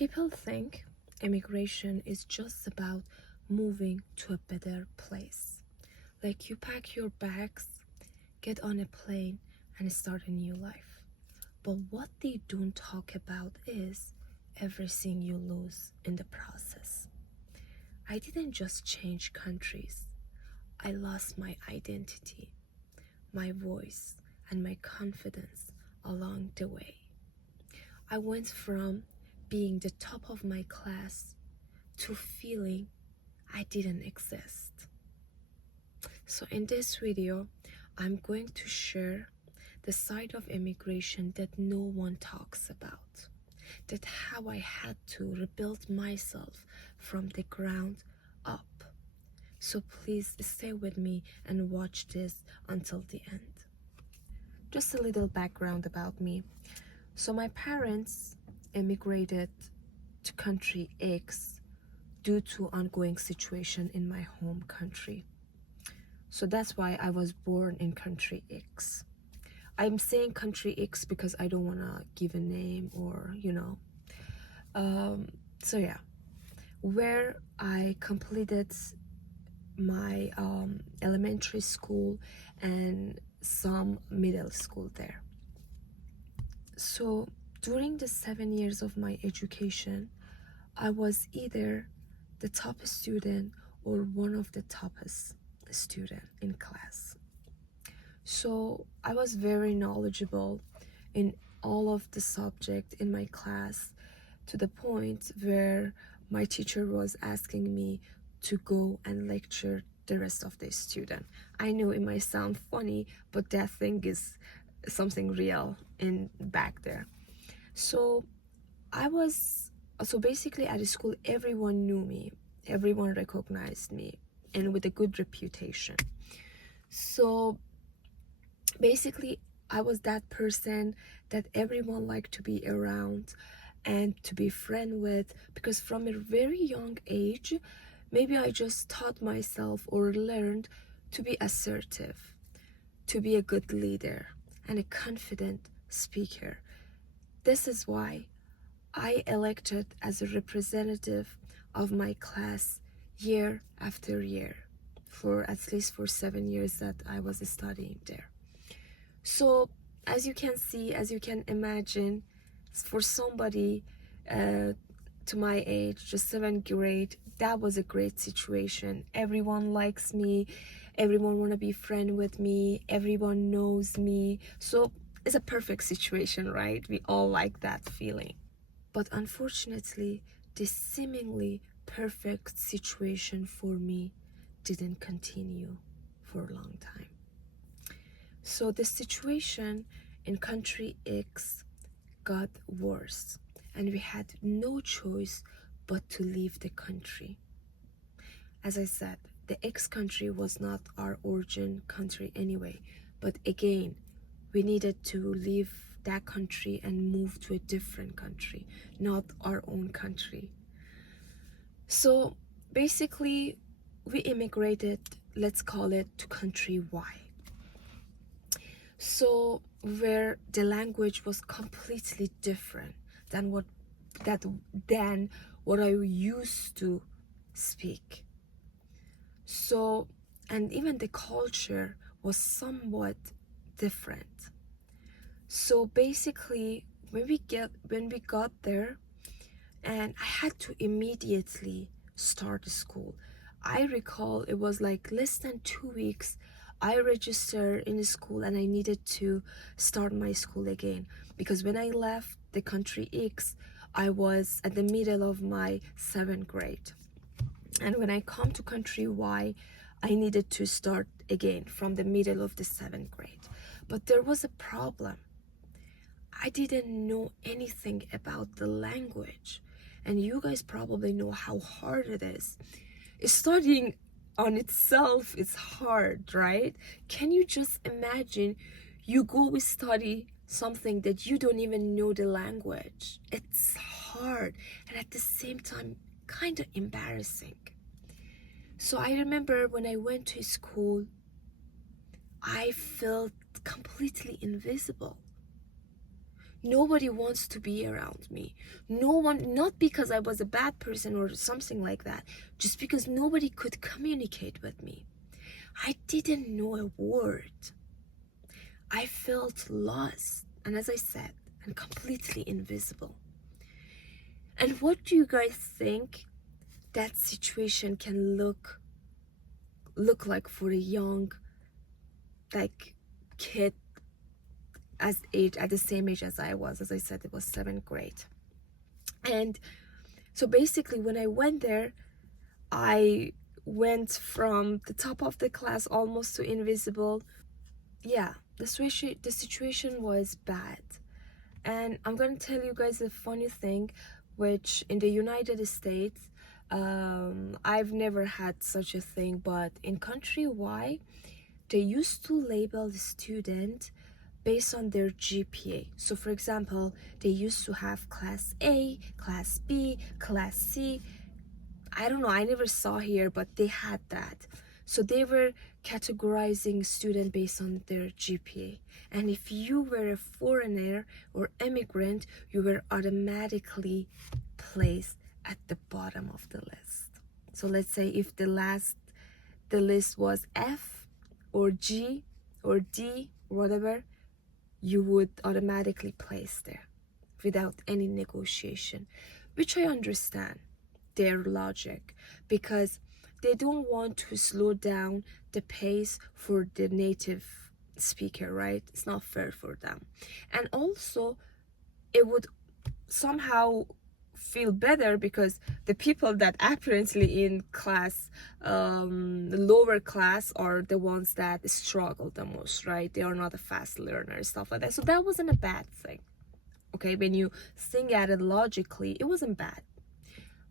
People think immigration is just about moving to a better place. Like you pack your bags, get on a plane, and start a new life. But what they don't talk about is everything you lose in the process. I didn't just change countries, I lost my identity, my voice, and my confidence along the way. I went from being the top of my class to feeling I didn't exist. So in this video, I'm going to share the side of immigration that no one talks about, that how I had to rebuild myself from the ground up. So please stay with me and watch this until the end. Just a little background about me. So my parents immigrated to country X due to ongoing situation in my home country. So that's why I was born in country X. I'm saying country X because I don't want to give a name or, So yeah, where I completed my elementary school and some middle school there. So during the 7 years of my education, I was either the top student or one of the toppest student in class. So I was very knowledgeable in all of the subject in my class, to the point where my teacher was asking me to go and lecture the rest of the student. I know it might sound funny, but that thing is something real in back there. So basically at the school, everyone knew me, everyone recognized me, and with a good reputation. So basically I was that person that everyone liked to be around and to be friend with, because from a very young age, maybe I just taught myself or learned to be assertive, to be a good leader and a confident speaker. This is why I elected as a representative of my class year after year, for at least for 7 years that I was studying there. So as you can see, as you can imagine, for somebody to my age, just 7th grade, that was a great situation. Everyone likes me, everyone want to be friend with me, everyone knows me. So it's a perfect situation, right? We all like that feeling. But unfortunately, this seemingly perfect situation for me didn't continue for a long time. So the situation in country X got worse, and we had no choice but to leave the country. As I said, the X country was not our origin country anyway, but again, we needed to leave that country and move to a different country, not our own country. So basically, we immigrated, let's call it, to country Y. So where the language was completely different than what I used to speak. So, and even the culture was somewhat different. So basically, when we got there, and I had to immediately start school. I recall it was like less than 2 weeks I registered in the school, and I needed to start my school again, because when I left the country X, I was at the middle of my 7th grade. And when I come to country Y, I needed to start again from the middle of the 7th grade. But there was a problem. I didn't know anything about the language. And you guys probably know how hard it is. Studying on itself is hard, right? Can you just imagine you go study something that you don't even know the language? It's hard, and at the same time kind of embarrassing. So I remember when I went to school, I felt completely invisible. Nobody wants to be around me. No one, not because I was a bad person or something like that, just because nobody could communicate with me. I didn't know a word. I felt lost, and as I said, and completely invisible. And what do you guys think that situation can look like for a young, like, kid at the same age as I was? As I said, it was 7th grade. And so basically when I went there, I went from the top of the class almost to invisible. Yeah, the situation was bad. And I'm gonna tell you guys a funny thing, which in the United States, I've never had such a thing, but in country Y, they used to label the student based on their GPA. So for example, they used to have class A, class B, class C. I don't know, I never saw here, but they had that. So they were categorizing student based on their GPA. And if you were a foreigner or immigrant, you were automatically placed at the bottom of the list. So let's say if the list was F or G or D, whatever, you would automatically place there without any negotiation, which I understand their logic, because they don't want to slow down the pace for the native speaker, right? It's not fair for them. And also it would somehow feel better because the people that apparently in class, lower class, are the ones that struggle the most, right? They are not a fast learner, stuff like that. So that wasn't a bad thing. Okay, when you think at it logically, it wasn't bad.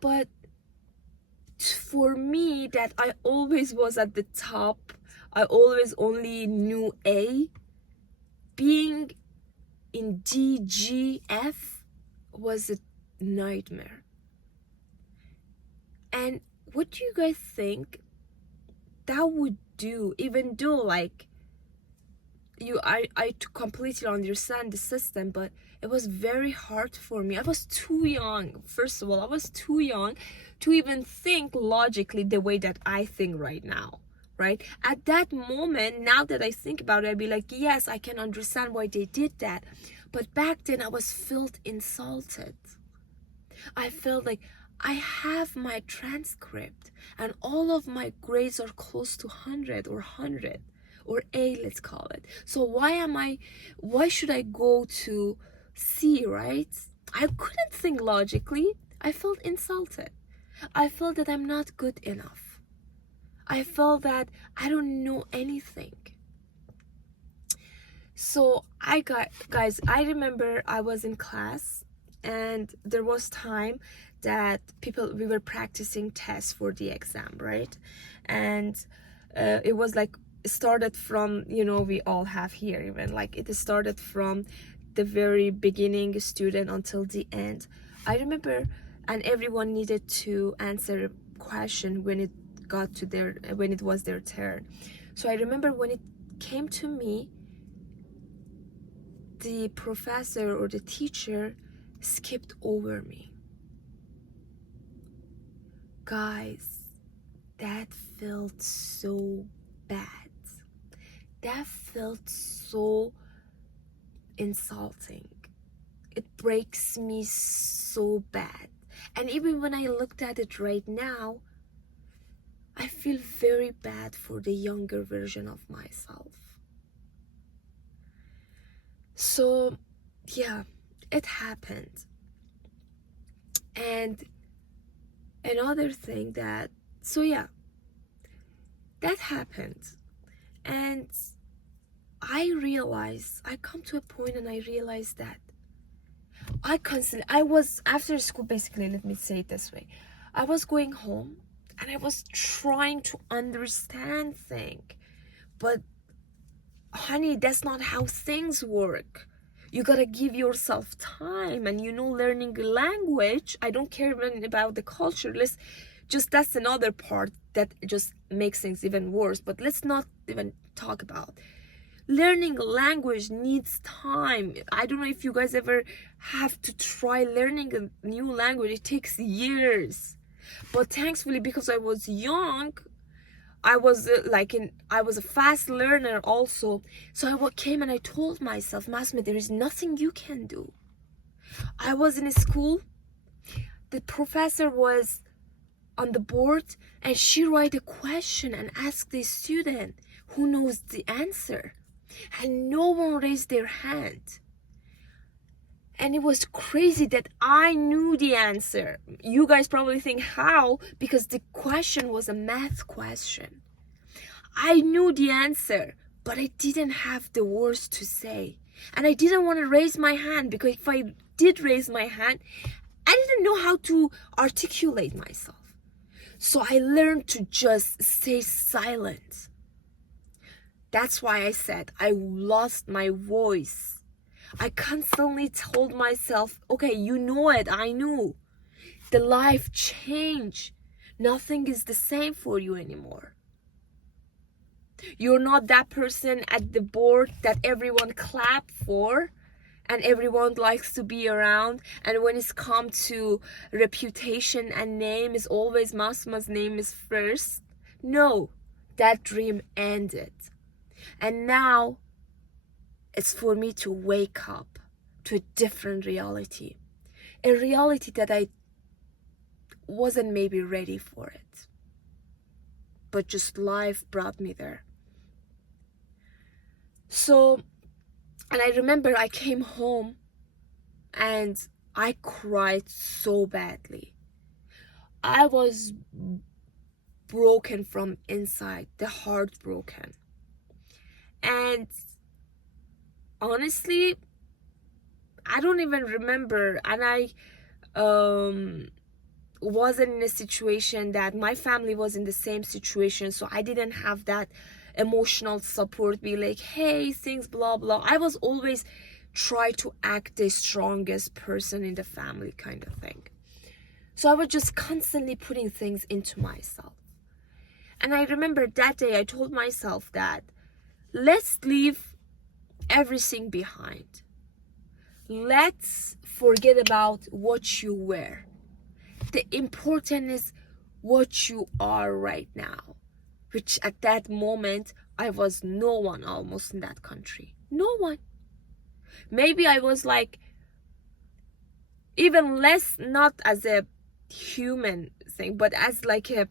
But for me, that I always was at the top, I always only knew A, being in D, G, F was a nightmare. And what do you guys think that would do, even though like I completely understand the system, but it was very hard for me. I was too young. First of all, I was too young to even think logically the way that I think right now, right? At that moment, now that I think about it, I'd be like, yes, I can understand why they did that. But back then I was felt insulted. I felt like I have my transcript and all of my grades are close to 100 or 100 or A, let's call it. So why should I go to C, right? I couldn't think logically. I felt insulted. I felt that I'm not good enough. I felt that I don't know anything. So guys, I remember I was in class and there was time that we were practicing tests for the exam, right? And it was like, started from, we all have here, even like it started from the very beginning student until the end. I remember, and everyone needed to answer a question when it was their turn. So I remember when it came to me, the professor or the teacher skipped over me. Guys, that felt so bad. That felt so insulting. It breaks me so bad. And even when I looked at it right now, I feel very bad for the younger version of myself. So yeah, it happened. And another thing that that happened. And I come to a point and I realized that I was, after school, basically, let me say it this way, I was going home and I was trying to understand things, but honey, that's not how things work. You gotta give yourself time. And learning a language, I don't care even about the culture, that's another part that just makes things even worse, but let's not even talk about. Learning a language needs time. I don't know if you guys ever have to try learning a new language. It takes years. But thankfully, because I was young, I was I was a fast learner also. So I came and I told myself, Masoumehm, there is nothing you can do. I was in a school. The professor was on the board and she write a question and ask the student who knows the answer. And no one raised their hand. And it was crazy that I knew the answer. You guys probably think how? Because the question was a math question. I knew the answer, but I didn't have the words to say. And I didn't want to raise my hand, because if I did raise my hand, I didn't know how to articulate myself. So I learned to just stay silent. That's why I said I lost my voice. I constantly told myself, okay, you know it, I knew. The life changed. Nothing is the same for you anymore. You're not that person at the board that everyone clap for and everyone likes to be around. And when it's come to reputation and name, is always Masoumeh's name is first. No, that dream ended. And now it's for me to wake up to a different reality. A reality that I wasn't maybe ready for it. But just life brought me there. So, and I remember I came home and I cried so badly. I was broken from inside, the heart broken. And honestly, I don't even remember, and I wasn't in a situation that my family was in the same situation, so I didn't have that emotional support, be like, hey, things blah blah. I was always try to act the strongest person in the family kind of thing. So I was just constantly putting things into myself. And I remember that day I told myself that let's leave everything behind. Let's forget about what you were. The important is what you are right now, which at that moment I was no one almost in that country. No one. Maybe I was like even less, not as a human thing, but as like a,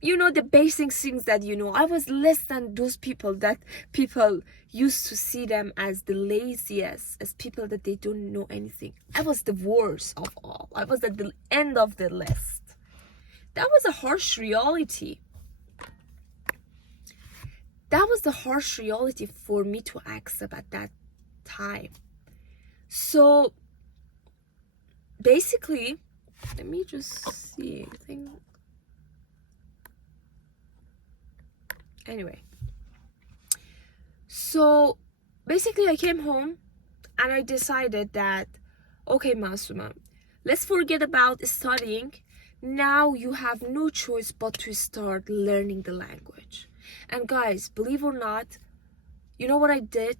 you know, the basic things that you know. I was less than those people that people used to see them as the laziest, as people that they don't know anything. I was the worst of all. I was at the end of the list. That was a harsh reality. That was the harsh reality for me to accept at that time. So basically, let me just see. I think. Anyway, so basically I came home and I decided that, okay, Masoumehm, let's forget about studying. Now you have no choice but to start learning the language. And guys, believe or not, you know what I did?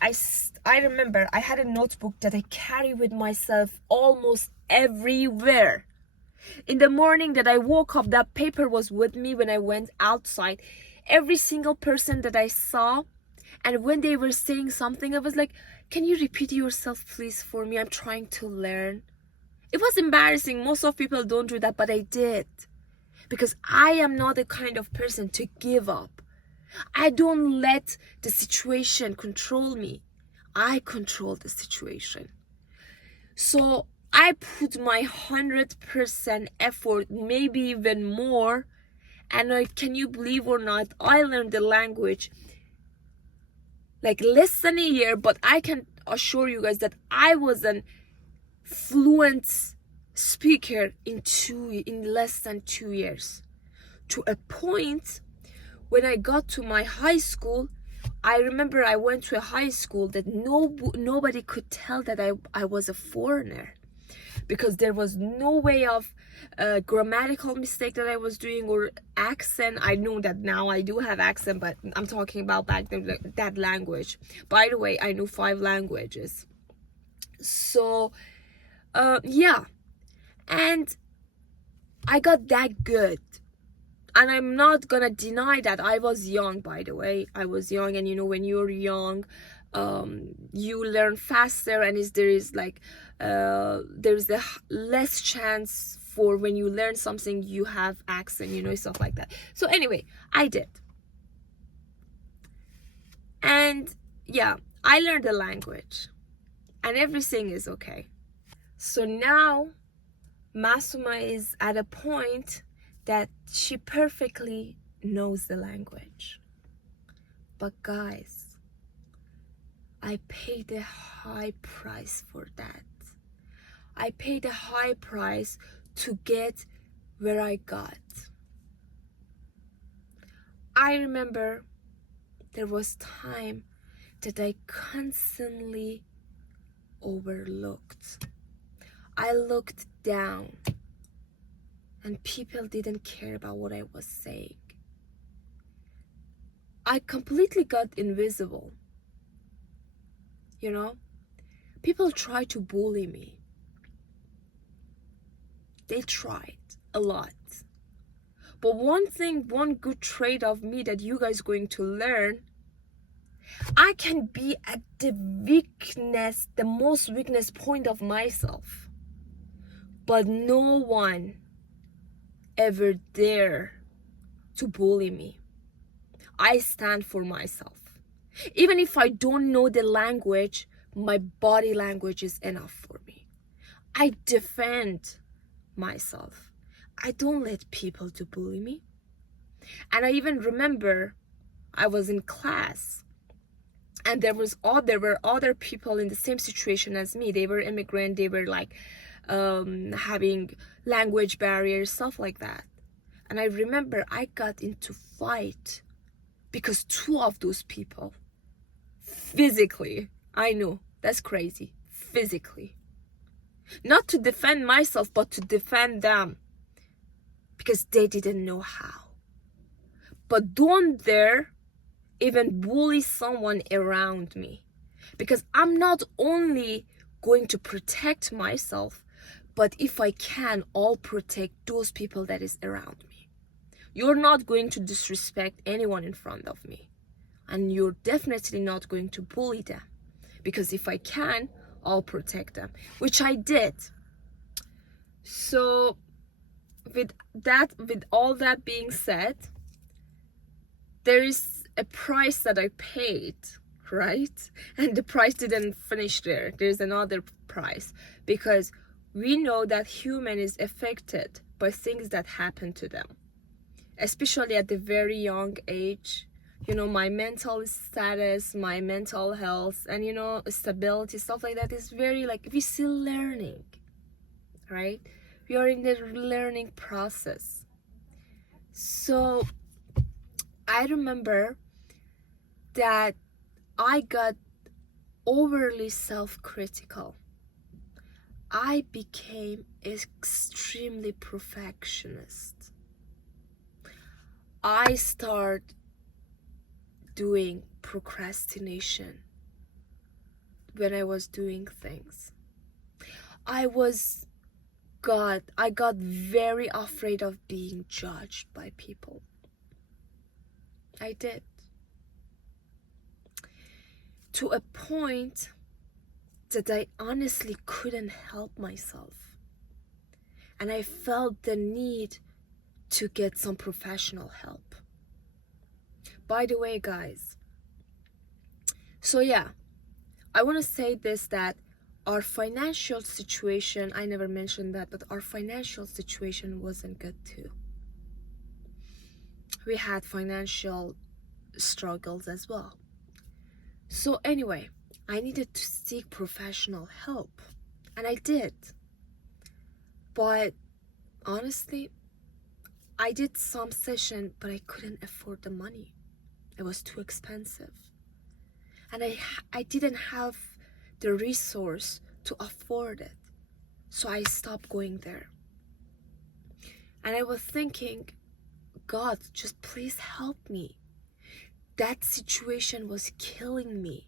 I remember I had a notebook that I carry with myself almost everywhere. In the morning that I woke up, that paper was with me when I went outside. Every single person that I saw, and when they were saying something, I was like, can you repeat yourself please for me? I'm trying to learn. It was embarrassing. Most of people don't do that, but I did. Because I am not the kind of person to give up. I don't let the situation control me. I control the situation. So I put my 100% effort, maybe even more. And can you believe or not, I learned the language like less than a year, but I can assure you guys that I was an fluent speaker in less than 2 years. To a point when I got to my high school, I remember I went to a high school that nobody could tell that I was a foreigner. because there was no way of grammatical mistake that I was doing, or accent. I know that now I do have accent, but I'm talking about back then, that language. By the way, I knew 5 languages. So yeah, and I got that good. And I'm not gonna deny that I was young. By the way, I was young, and you know, when you're young, you learn faster, and there's the less chance for when you learn something you have accent, you know, stuff like that. So anyway, I did, and yeah, I learned the language, and everything is okay. So now Masuma is at a point that she perfectly knows the language. But guys, I paid a high price for that. I paid a high price to get where I got. I remember there was time that I constantly overlooked. I looked down, and people didn't care about what I was saying. I completely got invisible. You know, people try to bully me. They tried a lot. But one good trait of me that you guys going to learn, I can be at the most weakness point of myself. But no one ever dare to bully me. I stand for myself. Even if I don't know the language, my body language is enough for me. I defend myself. I don't let people to bully me. And I even remember I was in class, and there were other people in the same situation as me. They were immigrant. They were like having language barriers, stuff like that. And I remember I got into fight because 2 of those people physically, I know that's crazy, physically, not to defend myself, but to defend them, because they didn't know how. But don't dare even bully someone around me, because I'm not only going to protect myself, but if I can, I'll protect those people that is around me. You're not going to disrespect anyone in front of me, and you're definitely not going to bully them, because if I can, I'll protect them, which I did. So with all that being said, there is a price that I paid, right? And the price didn't finish there. There's another price, because we know that human is affected by things that happen to them, especially at the very young age. You know, my mental status, my mental health, and you know, stability, stuff like that is very, like, we're still learning, right? We are in the learning process. So I remember that I got overly self-critical. I became extremely perfectionist. I started doing procrastination when I was doing things. I got very afraid of being judged by people. I did. To a point that I honestly couldn't help myself. And I felt the need to get some professional help. By the way, guys, so yeah, I want to say this, that our financial situation, I never mentioned that, but our financial situation wasn't good too. We had financial struggles as well. So anyway, I needed to seek professional help, and I did. But honestly, I did some session, but I couldn't afford the money. It was too expensive. And I didn't have the resource to afford it. So I stopped going there. And I was thinking, God, just please help me. That situation was killing me.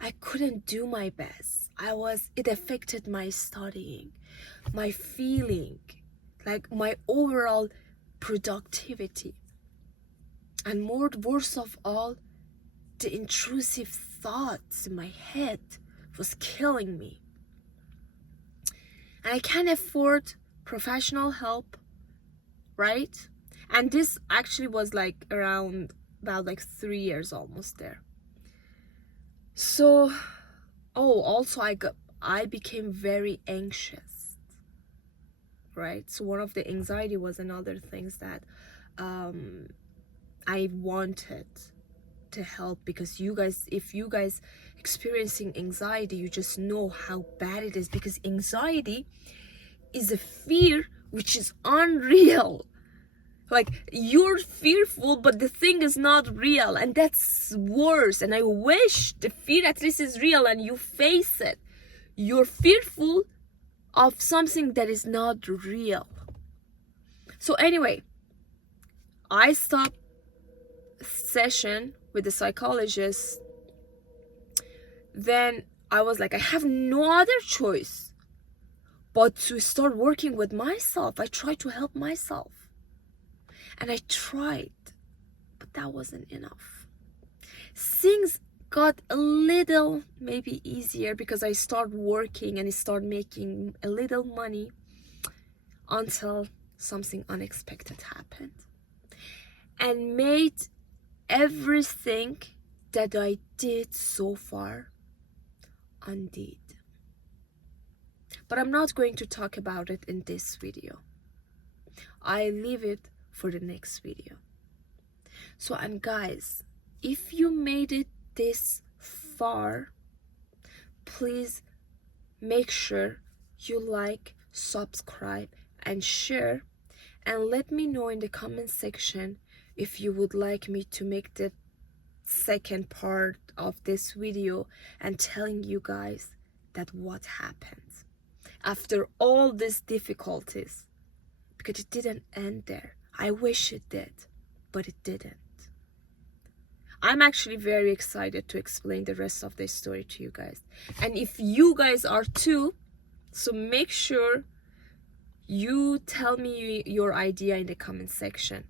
I couldn't do my best. It affected my studying, my feeling, like my overall productivity. And worst of all, the intrusive thoughts in my head was killing me. And I can't afford professional help, right? And this actually was like around about like 3 years almost there. So, also I became very anxious, right? So one of the anxiety was another things that I wanted to help, because if you guys experiencing anxiety, you just know how bad it is, because anxiety is a fear which is unreal. Like, you're fearful, but the thing is not real, and that's worse. And I wish the fear at least is real and you face it. You're fearful of something that is not real. So anyway, I stopped session with the psychologist. Then I was like, I have no other choice but to start working with myself. I tried to help myself. And I tried, but that wasn't enough. Things got a little maybe easier because I started working and I started making a little money, until something unexpected happened and made everything that I did so far undid. But I'm not going to talk about it in this video. I leave it for the next video. So, and guys, if you made it this far, please make sure you like, subscribe, and share, and let me know in the comment section if you would like me to make the second part of this video and telling you guys that what happened after all these difficulties, because it didn't end there. I wish it did, but it didn't. I'm actually very excited to explain the rest of the story to you guys, and if you guys are too, so make sure you tell me your idea in the comment section.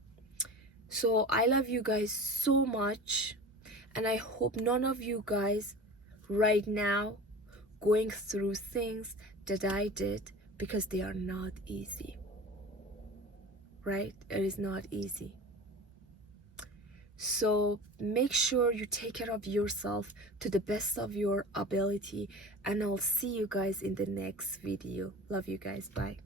So I love you guys so much, and I hope none of you guys right now going through things that I did, because they are not easy, right? It is not easy. So make sure you take care of yourself to the best of your ability, and I'll see you guys in the next video. Love you guys. Bye.